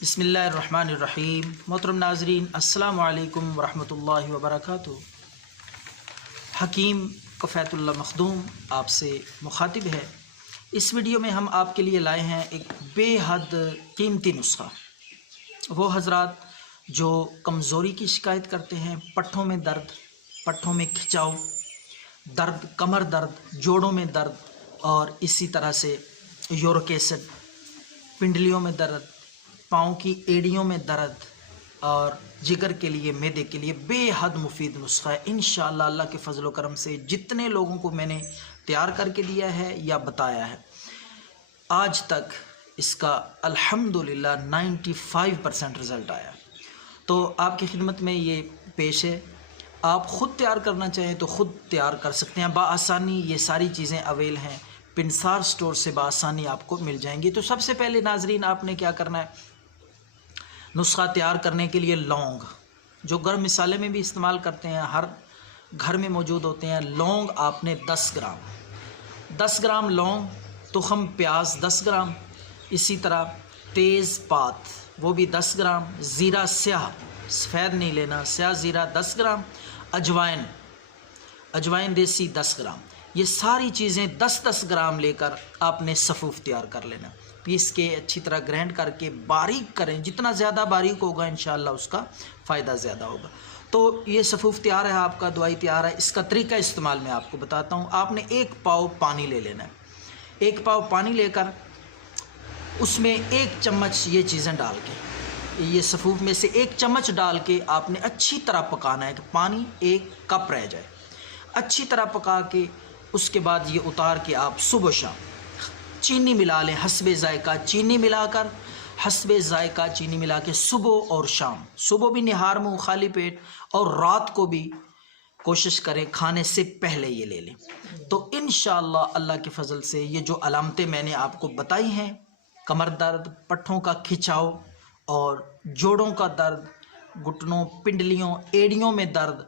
بسم اللہ الرحمن الرحیم۔ محترم ناظرین، السلام علیکم ورحمۃ اللہ وبرکاتہ۔ حکیم کفایت اللہ مخدوم آپ سے مخاطب ہے۔ اس ویڈیو میں ہم آپ کے لیے لائے ہیں ایک بے حد قیمتی نسخہ۔ وہ حضرات جو کمزوری کی شکایت کرتے ہیں، پٹھوں میں درد، پٹھوں میں کھچاؤ، درد، کمر درد، جوڑوں میں درد، اور اسی طرح سے یورک ایسڈ، پنڈلیوں میں درد، پاؤں کی ایڑیوں میں درد، اور جگر کے لیے، معدے کے لیے بے حد مفید نسخہ ہے۔ انشاءاللہ اللہ کے فضل و کرم سے جتنے لوگوں کو میں نے تیار کر کے دیا ہے یا بتایا ہے، آج تک اس کا الحمدللہ 95% رزلٹ آیا۔ تو آپ کی خدمت میں یہ پیش ہے۔ آپ خود تیار کرنا چاہیں تو خود تیار کر سکتے ہیں بآسانی۔ یہ ساری چیزیں اویل ہیں، پنسار سٹور سے بآسانی آپ کو مل جائیں گی۔ تو سب سے پہلے ناظرین، آپ نے کیا کرنا ہے، نسخہ تیار کرنے کے لیے لونگ، جو گرم مسالے میں بھی استعمال کرتے ہیں، ہر گھر میں موجود ہوتے ہیں۔ لونگ آپ نے 10 گرام لونگ، تخم پیاز 10 گرام، اسی طرح تیز پات وہ بھی 10 گرام، زیرہ سیاہ، سفید نہیں لینا، سیاہ زیرہ 10 گرام، اجوائن دیسی 10 گرام۔ یہ ساری چیزیں 10 گرام لے کر آپ نے صفوف تیار کر لینا۔ پیس کے اچھی طرح گرینڈ کر کے باریک کریں، جتنا زیادہ باریک ہوگا انشاءاللہ اس کا فائدہ زیادہ ہوگا۔ تو یہ صفوف تیار ہے، آپ کا دوائی تیار ہے۔ اس کا طریقہ استعمال میں آپ کو بتاتا ہوں۔ آپ نے 1 پاؤ پانی لے لینا ہے۔ 1 پاؤ پانی لے کر اس میں 1 چمچ یہ چیزیں ڈال کے، یہ صفوف میں سے 1 چمچ ڈال کے آپ نے اچھی طرح پکانا ہے کہ پانی 1 کپ رہ جائے۔ اچھی طرح پکا کے اس کے بعد یہ اتار کے آپ صبح و شام چینی ملا لیں، حسب ذائقہ چینی ملا کر، حسب ذائقہ چینی ملا کے صبح اور شام، صبح بھی نہار منہ خالی پیٹ، اور رات کو بھی کوشش کریں کھانے سے پہلے یہ لے لیں۔ تو انشاءاللہ اللہ کے فضل سے یہ جو علامتیں میں نے آپ کو بتائی ہیں، کمر درد، پٹھوں کا کھچاؤ اور جوڑوں کا درد، گھٹنوں، پنڈلیوں، ایڑیوں میں درد،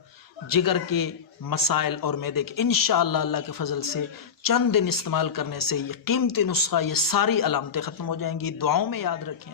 جگر کے مسائل اور معدے کے، انشاءاللہ اللہ کے فضل سے چند دن استعمال کرنے سے یہ قیمتی نسخہ، یہ ساری علامتیں ختم ہو جائیں گی۔ دعاؤں میں یاد رکھیں۔